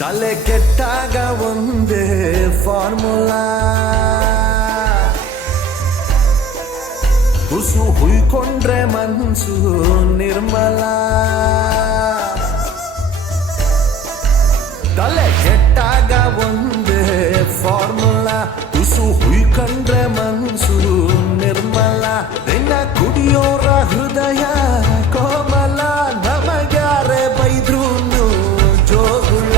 ತಲೆ ಕೆಟ್ಟಾಗ ಒಂದೇ ಫಾರ್ಮುಲಾ, ಹುಸು ಹುಯ್ಕೊಂಡ್ರೆ ಮನ್ಸು ನಿರ್ಮಲ. ತಲೆ ಕೆಟ್ಟಾಗ ಒಂದೇ ಫಾರ್ಮುಲಾ, ಹುಸು ಹುಯ್ಕೊಂಡ್ರೆ ಮನ್ಸು ನಿರ್ಮಲ. ದಿನ ಕುಡಿಯೋರ ಹೃದಯ ಕೋಮಲ, ನಮಗ್ಯಾರೆ ಬೈದ್ರೂನು ಜೋಗುಳ.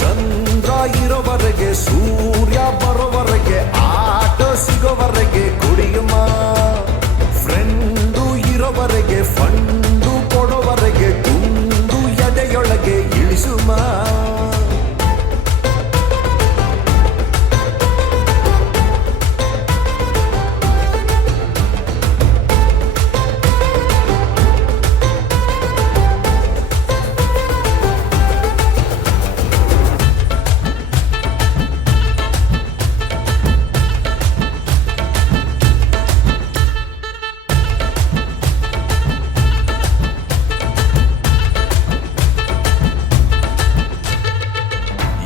ಚಂದ್ರ ಇರೋವರೆಗೆ ಸೂರ್ಯ ಬರೋವರೆಗೆ ಆಟೋ ಸಿಗೋವರೆಗೆ ಕುಡಿಯುಮ. ಫ್ರೆಂಡು ಇರೋವರೆಗೆ ಫಂಡು ಕೊಡೋವರೆಗೆ ಗುಂಡು ಎದೆಯೊಳಗೆ ಇಳಿಸುಮ.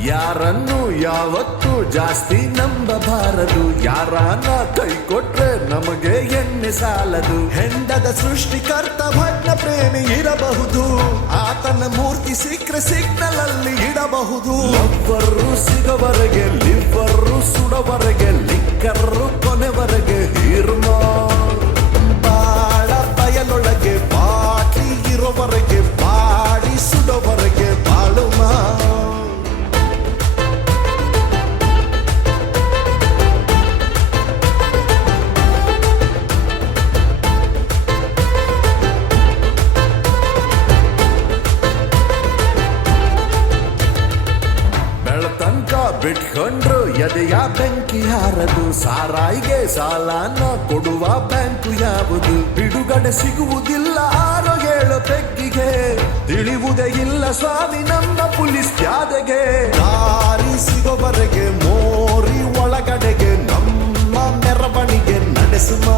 ಯಾರನ್ನು ಯಾವತ್ತೂ ಜಾಸ್ತಿ ನಂಬಬಾರದು, ಯಾರನ್ನ ಕೈ ಕೊಟ್ರೆ ನಮಗೆ ಎಣ್ಣೆ ಸಾಲದು. ಹೆಂಡದ ಸೃಷ್ಟಿಕರ್ತ ಭಗ್ನ ಪ್ರೇಮಿ ಇರಬಹುದು, ಆತನ ಮೂರ್ತಿ ಸಿಕ್ಕರೆ ಸಿಗ್ನಲ್ ಅಲ್ಲಿ ಇಡಬಹುದು. Lover ಸಿಗೋವರೆಗೆ ಲಿವ್ವರು ಸುಡೋವರೆಗೆ liquor ಕೊನೆವರೆಗೆ ಹೀರ್ಮ. ಬಾಳ ಬಯಲೊಳಗೆ ಬಾಟ್ಲಿ ಇರೋವರೆಗೆ ಬಾಡಿ ಸುಡೋವರೆಗೆ ಬಾಳುಮ. ತನಕ ಬಿಟ್ಕೊಂಡ್ರು ಎದೆಯ ಬೆಂಕಿ ಹಾರದು, ಸಾರಾಯಿಗೆ ಸಾಲನ ಕೊಡುವ ಬ್ಯಾಂಕು ಯಾವುದು. ಬಿಡುಗಡೆ ಸಿಗುವುದಿಲ್ಲ 6-7 ಪೆಗ್ಗಿಗೆ, ತಿಳಿಯುವುದೇ ಇಲ್ಲ ಸ್ವಾಮಿ ನಮ್ಮ ಪೊಲೀಸ್ ತ್ಯಾದೆಗೆ. ದಾರಿ ಸಿಗೋವರೆಗೆ ಮೋರಿ ಒಳಗಡೆಗೆ ನಮ್ಮ ಮೆರವಣಿಗೆ ನಡೆಸುಮ.